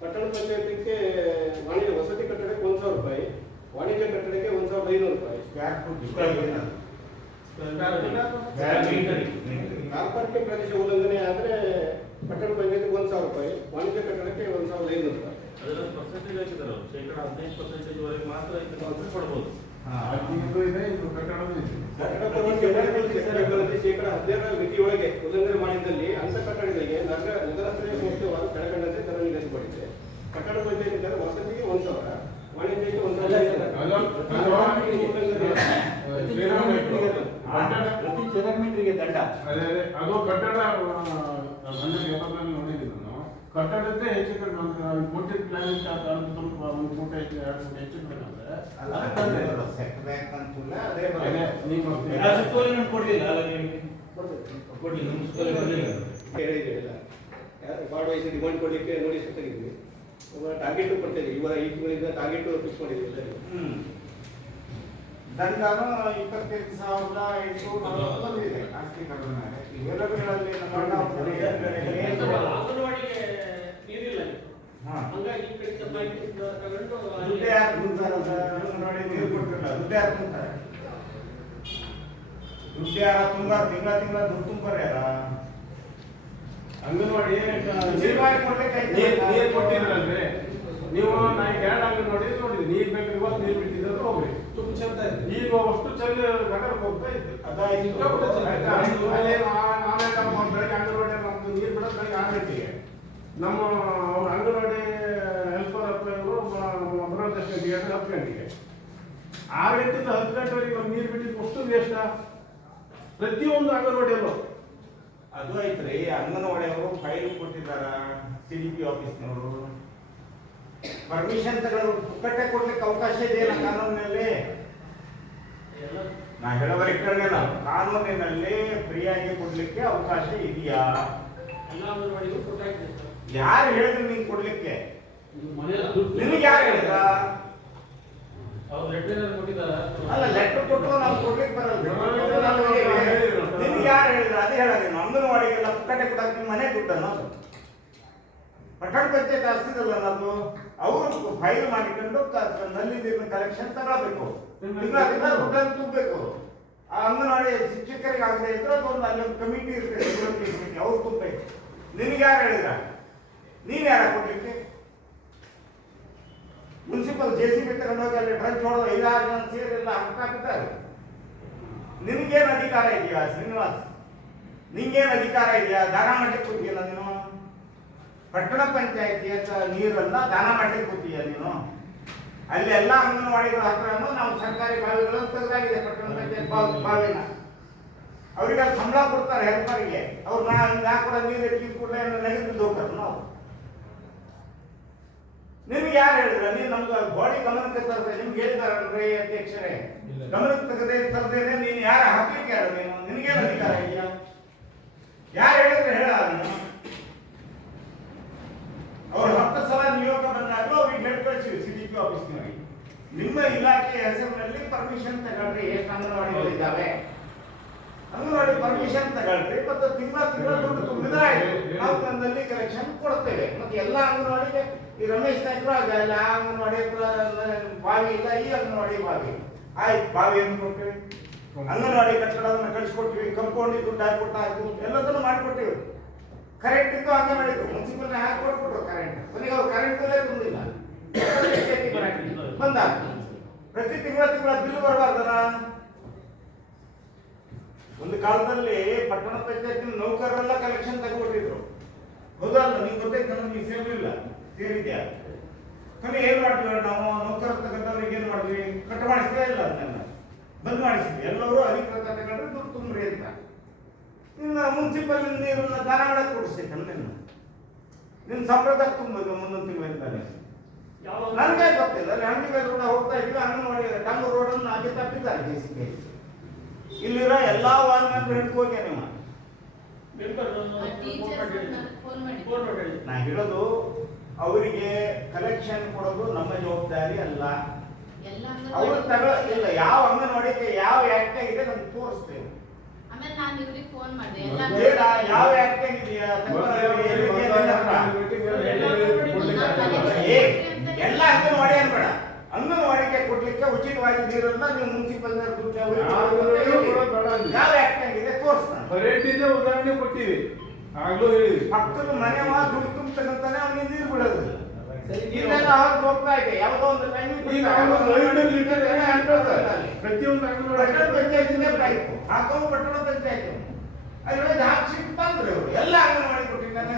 ಪಟ್ಟಣ ಪಂಚಾಯತಿಗೆ ವಾಣಿಜ್ಯ ವಸತಿ ಕಟ್ಟಡಕ್ಕೆ ಒಂದು ಸಾವಿರ ರೂಪಾಯಿ ವಾಣಿಜ್ಯ ಕಟ್ಟಡಕ್ಕೆ ಒಂದು ಸಾವಿರದ ಐನೂರು ರೂಪಾಯಿ ಕಾರ್ಪೊರೇಟ್ ಪ್ರದೇಶ ಉಲ್ಲಂಘನೆ ಆದರೆ ಪಟ್ಟಣ ಪಂಚಾಯತಿಗೆ ಒಂದು ಸಾವಿರ ರೂಪಾಯಿ ವಾಣಿಜ್ಯ ಕಟ್ಟಡಕ್ಕೆ ಒಂದು ಸಾವಿರದ ಐನೂರು ರೂಪಾಯಿ ಅದೆಲ್ಲ ಪರ್ಸೆಂಟೇಜ್ ಹಾಕಿದ್ದಾರೆ ಅವ್ರು. ಶೇಕಡ ಹದಿನೈದು ಪರ್ಸೆಂಟೇಜ್ ವರೆಗೆ ಮಾತ್ರ ಮಾತ್ರ ಕೊಡ್ಬೋದು ಕಟ್ಟಡವೂ ಪರವಾನಗಿ ಪ್ರತಿ ಚದರ ದಂಡ ಅದೇ ಅದೇ ಅದು ಕಟ್ಟಡ ಎಪ್ಪತ್ತರಲ್ಲಿ ನೋಡಿದ್ದೀನಿ ನಾನು ಕಟ್ಟಡದ್ದೇ ಹೆಚ್ಚು ಕಡಿಮೆ ಅಂದ್ರೆ ನಾವು ಪ್ಲಾನ್ ಇತ್ತು ಅದ್ರ ಸ್ವಲ್ಪ ಒಂದು ಹೆಚ್ಚು ಎರಡು ಫೂಟ ಹೆಚ್ಚು ಕಡಿಮೆ ಅಂದ್ರೆ ಬಂದೆ. ಸೆಟ್ ಬ್ಯಾಕ್ ಅಂತಲ್ಲ ಅದೇ ಕೊಡ್ಲಿಲ್ಲ ಅಲ್ಲ ನಿಮಗೆ ಕೊಡ್ಲಿಲ್ಲ ಮುನ್ಸಿಪಲ್ ಕೊಡ್ಲಿಲ್ಲ ಹೇಳಿದ್ದೀವಿ ವಾರ್ಡ್ ವೈಸ್ ಡಿಮಾಂಡ್ ಕೊಡಲಿಕ್ಕೆ ನೋಟಿಸ್ ತೆಗಿದ್ವಿ ಟಾರ್ಗೆಟ್ ಕೊಡ್ತಾ ಇದೀವಿ ಇವಾಗ ಈ ತಿಂಗಳಿಂದ ಟಾರ್ಗೆಟ್ ಫಿಕ್ಸ್ ಮಾಡಿದ್ವಿ ಎಲ್ಲರಿಗೂ ದಂಡನು ಇಪ್ಪತ್ತೈದು ಸಾವಿರದ ಎಂಟುನೂರ ನಲವತ್ತು ಬಂದಿದೆ. ಆಸ್ತಿ ಕಡಿಮೆ. ಇವೆಲ್ಲಗಳಲ್ಲಿ ನಮ್ಮ ದುಡ್ಡು ನೋಡಿ ನೀರು ದುಡ್ಡು ದುಡ್ಡು ಯಾರ ತುಂಬ ತಿಂಗಳ ತಿಂಗಳ ದುಡ್ಡು ತುಂಬ್ತಾರೆ ಯಾರ ಅಂಗನವಾಡಿ ನೀರು ನೀವು ನಾ ಈಗ ಎರಡು ಅಂಗನವಾಡಿ ನೋಡಿದ್ರಿ ನೀರು ಬೇಕು ಇವತ್ತು ನೀರು ಬಿಟ್ಟಿದ್ರೆ ಹೋಗ್ರಿ ಈಗ ಅಷ್ಟು ಚಳಿ ಗಟರ್ ಹೋಗ್ತಾ ಇತ್ತು ಅದಾಯ್ತು. ಆಯ್ತಾ? ಅಲ್ಲಿ ನಾ- ನಾವೇ ನಮ್ಮ ಬೆಳಗ್ಗೆ ಅಂಗನವಾಡಿ ನಮ್ದು ನೀರು ಬಿಡೋದು ಬೆಳಗ್ಗೆ ಆರು ಗಂಟೆಗೆ. ನಮ್ಮ ಅವ್ರ ಅಂಗನವಾಡಿ ಹೆಲ್ಪರ್ ಹತ್ರ ಇವರು ಬರೋದಷ್ಟು ಗಂಟೆ ಹತ್ತು ಗಂಟೆಗೆ ಆರು ಗಂಟೆಯಿಂದ ಹತ್ತು ಗಂಟೆವರೆಗೆ ನಾವು ನೀರು ಬಿಟ್ಟಿದ್ದು ಅಷ್ಟು ವೇಷ್ಟ ಪ್ರತಿಯೊಂದು ಅಂಗನವಾಡಿಯಲ್ಲೂ. ಅದು ಐತ್ರಿ ಅಂಗನವಾಡಿ ಅವರು ಫೈಲ್ ಕೊಟ್ಟಿದ್ದಾರ? ಸಿ ಡಿ ಪಿ ಆಫೀಸ್ನವರು? ಪರ್ಮಿಷನ್ ತಗೊಳ್ಳೋರು ಪುಕ್ಕಟ್ಟೆ ಕೊಡ್ಲಿಕ್ಕೆ ಅವಕಾಶ ಇದೆಯಲ್ಲ ಕಾನೂನಿನಲ್ಲಿ? ನಾ ಹೇಳೋವರೆಗೆ ಇಟ್ಟಂಗೆಲ್ಲ ಕಾನೂನಿನಲ್ಲಿ ಫ್ರೀಯಾಗಿ ಕೊಡ್ಲಿಕ್ಕೆ ಅವಕಾಶ ಇದೆಯಾ? ಯಾರು ಹೇಳಿದ್ರು ನೀನ್ ಕೊಡ್ಲಿಕ್ಕೆ? ನಿನಗೆ ಯಾರು ಹೇಳಿದ್ರ ಅಲ್ಲ ಲೆಟರ್ ಕೊಟ್ಟು ನಾವು ಕೊಡ್ಲಿಕ್ಕೆ ಬರಲ್ಲ. ನಿನ್ಗೆ ಯಾರು ಹೇಳಿದ್ರು? ಅದೇ ಹೇಳೋದು. ಅಂಗನವಾಡಿಗೆಲ್ಲ ಪುಕ್ಕಟ್ಟೆ ಕೊಡಕ್ಕೆ ನಿಮ್ಮ ಮನೆ ದುಡ್ಡನ್ನು ಪಟ್ಟಣ ಪಂಚಾಯತ್ ಆಸ್ತಿದಲ್ಲ ಅದು? ಅವರು ಫೈಲ್ ಮಾಡಿಕೊಂಡು ನಲ್ಲಿ ಕಲೆಕ್ಷನ್ ದುಡ್ಡನ್ನು ತುಂಬಬೇಕು. ಆ ಅಂಗನವಾಡಿ ಶಿಕ್ಷಕರಿಗೆ ಆಗದೆ ಇದ್ರೆ ಅಲ್ಲೊಂದು ಕಮಿಟಿ ಇರ್ತದೆ ಕಮಿಟಿ ಅವ್ರು ತುಂಬಬೇಕು. ನಿನಗೆ ಯಾರು ಹೇಳಿದ್ರ? ನೀನ್ ಯಾರ ಕೊಡ್ಲಿಕ್ಕೆ ಮುನ್ಸಿಪಲ್ ಜೆ ಸಿ ಬಿ ತಗೊಂಡೋಗಿ ಅಲ್ಲಿ ಡ್ರಗ್ ಹೊಡೆದು ಐದಾರು ಜನ ಸೇರಿಲ್ಲ ಹಾಕಿದ್ದಾರೆ ಅಧಿಕಾರ ಇದೆಯಾ, ಶ್ರೀನಿವಾಸ್? ನಿಂಗೇನು ಅಧಿಕಾರ ಇದೆಯಾ, ದಾನ ಮಾಡ್ಲಿಕ್ಕೆ ಕೂತಿಯಲ್ಲ ನೀನು? ಪಟ್ಟಣ ಪಂಚಾಯತಿಯ ನೀರನ್ನ ದಾನ ಮಾಡ್ಲಿಕ್ಕೆ ಕೂತೀಯ ನೀನು? ಅಲ್ಲಿ ಎಲ್ಲ ಅಂಗನವಾಡಿಗಳ ಹತ್ರನೂ ನಾವು ಸರ್ಕಾರಿ ಬಾವಿಗಳನ್ನು ತೆಗೆದಾಗಿದೆ ಪಟ್ಟಣ ಪಂಚಾಯತ್ ಬಾವಿ ಬಾವಿನ. ಅವರಿಗೆ ಅಲ್ಲಿ ಸಂಬಳ ಕೊಡ್ತಾರೆ ಹೆಲ್ಪರ್ಗೆ. ಅವ್ರು ನಾ ನಾ ಕೂಡ ನೀರು ಹೆಚ್ಚಿ ಕೂಡಲೇ ನೆಗೆದು ಹೋಗ್ತಾರೆ ನಾವು. ನಿಮ್ಗೆ ಯಾರು ಹೇಳಿದ್ರೆ? ನೀವು ನಮ್ಗೆ ಬಾಡಿ ಗಮನಕ್ಕೆ ತರದೆ ನಿಮ್ಗೆ ಹೇಳ್ತಾರೆ ಅಧ್ಯಕ್ಷರೇ. ಗಮನಕ್ಕೆ ತೆಗೆದೇ ತರದೇನೆ ನೀನು ಯಾರು ಹಾಕ್ಲಿಕ್ಕೆ ಯಾರು ನೀನು ನಿನಗೇನು ಅಧಿಕಾರ ಇದೆಯಾ ಯಾರು ಹೇಳಿದ್ರೆ ಹೇಳ ನೀನು ಅವ್ರು ಹತ್ತು ಸಲ ನಿಯೋಗ ಬಂದಾಗ ಅವ್ರಿಗೆ ಹೇಳಿ ಕಳಿಸಿವಿ ಸಿ ಆಫೀಸ್ನವರಿಗೆ ನಿಮ್ಮ ಇಲಾಖೆ ಹೆಸರಿನಲ್ಲಿ ಪರ್ಮಿಷನ್ ತಗೊಳ್ರಿ ಎಷ್ಟು ಅಂಗನವಾಡಿಗಳಿದ್ದಾವೆ ಅಂಗನವಾಡಿ ಪರ್ಮಿಷನ್ ತಗೊಳ್ರಿ, ಮತ್ತು ತಿಂಗಳ ತಿಂಗಳ ದುಡ್ಡು ತುಂಬಿದ್ರೆ ನಾವು ಕಲೆಕ್ಷನ್ ಕೊಡ್ತೇವೆ. ಮತ್ತೆ ಎಲ್ಲ ಅಂಗನವಾಡಿಗೆ, ಈ ರಮೇಶ್ ನಾಯ್ಕರು ಆಗಲ್ಲ ಆ ಅಂಗನವಾಡಿ ಬಾವಿ ಇಲ್ಲ, ಈ ಅಂಗನವಾಡಿ ಬಾವಿ. ಆಯ್ತು, ಬಾವಿ ಏನು ಕೊಡ್ತೇವೆ? ಅಂಗನವಾಡಿ ಕಟ್ಟಡವನ್ನು ಕಳಿಸ್ಕೊಟ್ಟಿವಿ ಕಂಪೌಂಡಿ ದುಡ್ಡು ಹಾಕ್ಬಿಟ್ಟು ಆಯ್ತು ಎಲ್ಲದನ್ನು ಮಾಡಿಕೊಟ್ಟಿವಿ. ಕರೆಂಟ್ ಇದ್ದು ಹಂಗೆ ಮಾಡಿದ್ರು. ಮುನ್ಸಿಪಲ್ ಹಾಕಿ ಕೊಟ್ಬಿಟ್ರು ಕರೆಂಟ್ ಕೊನೆಗೆ ಅವ್ರು ಕರೆಂಟ್ ಬಿಲ್ಲೇ ತುಂಬಿಲ್ಲ. ಬಂದ ಪ್ರತಿ ತಿಂಗಳ ತಿಂಗಳ ಬಿಲ್ ಬರಬಾರ್ದಲ್ಲ ಒಂದು ಕಾಲದಲ್ಲಿ ಪಟ್ಟಣ ಪಂಚಾಯತ್ ನೌಕರರೆಲ್ಲ ಕಲೆಕ್ಷನ್ ತಗೊಂಡಿದ್ರು ಹೌದಲ್ಲ ನೀವು ಗೊತ್ತೈತೆ ನಮ್ಗೆ ಸೇರ್ಲಿಲ್ಲ ಸೇರಿದ್ಯಾ? ಕೊನೆ ಏನ್ ಮಾಡ್ತೀವಿ ನಾವು ನೌಕರ ತಗೊಂಡವ್ರಿಗೆ ಏನ್ ಮಾಡ್ತೀವಿ? ಕಟ್ ಮಾಡಿಸ್ತಾ ಇಲ್ಲ ಅದನ್ನೆಲ್ಲ? ಬಂದ್ ಮಾಡಿಸಿದ್ವಿ ಎಲ್ಲರೂ ಅಧಿಕೃತ ತಗೊಂಡ್ರೆ ದುಡ್ಡು ತುಂಬ್ರಿ ಅಂತ. ನಿನ್ನ ಮುನ್ಸಿಪಲ್ ನೀರನ್ನ ದಾನ ಕೊಡಿಸ್ತೈತೆ ನಿಮ್ಮ ಸಂಪ್ರದಾಯ ತುಂಬೋದು ಮುಂದೊಂದು ತಿಂಗಳಿಂದಾನೆ. ನನಗೆ ಗೊತ್ತಿಲ್ಲ. ಹಂಗೆ ರೋಡ್ ಹೋಗ್ತಾ ಇದ್ವಿ ಹಂಗನವಾಡಿ ರೋಡ್ ರೋಡನ್ನು ಹಾಗೆ ತಪ್ಪಿದ್ದಾರೆ ಜೆ ಸಿ ಬಿ ಇಲ್ಲಿರೋ ಎಲ್ಲಾ ವಾರ್ಡ್ ಮೆಂಬರ್ ಹಿಡ್ಕೋಕೆ ನೀವು ಮೆಂಬರ್ ಫೋನ್ ಮಾಡಿ ಫೋನ್ ಮಾಡಿ. ನಾ ಹೇಳೋದು ಅವರಿಗೆ ಕಲೆಕ್ಷನ್ ಕೊಡೋದು ನಮ್ಮ ಜವಾಬ್ದಾರಿ ಅಲ್ಲ. ಅವ್ರು ತಗೊಳ್ಳ ಇಲ್ಲ ಯಾವ ಅಂಗನವಾಡಿಗೆ ಯಾವ ಆಕ್ಟ್ ಆಗಿದೆ ನಮ್ಗೆ ತೋರಿಸ್ತೇವೆ ಇವ್ರಿಗೆ ಫೋನ್ ಮಾಡಿದೆ. ಎಲ್ಲ ಬೇಡ ಯಾವ ಆಕ್ಟ್ ಇದೆಯಾ ಏ ಎಲ್ಲ ಅಂಗನವಾಡಿ ಅನ್ಬೇಡ ಅಂಗನವಾಡಿಗೆ ಕೊಡ್ಲಿಕ್ಕೆ ನೀರನ್ನ ನೀವು ಮುನ್ಸಿಪಲ್ ಯಾವ ಆಕ್ಟ್ ಆಗಿದೆ? ತೋರಿಸ್ತಾನೆ ಪರೇಟಿಂದ ಉದಾಹರಣೆ ಕೊಟ್ಟಿವಿ. ಆಗ್ಲೂ ಹೇಳಿದ್ವಿ ಪಕ್ಕದ ಮನೆ ಮಾ ದುಡ್ಡು ತುಂಬತಕ್ಕಂತಾನೆ ಅವ್ನಿಗೆ ನೀರು ಬಿಡೋದು ಇದೆಲ್ಲ ಅವ್ರು ಹೋಗ್ತಾ ಇದೆ. ಯಾವುದೋ ಒಂದು. ಪ್ರತಿಯೊಂದು ಪಟ್ಟಣ ಪಂಚಾಯತಿನೇ ಬೇಕು ಹಾಕೋ ಪಟ್ಟಣ ಪಂಚಾಯತ್. ಅದ್ರೊಳಗೆ ಹಾಕ್ಸಿಟ್ಟು ಬಂದ್ರು ಎಲ್ಲ ಅಂಗನವಾಡಿ ಕೊಟ್ಟಿದ್ದಾರೆ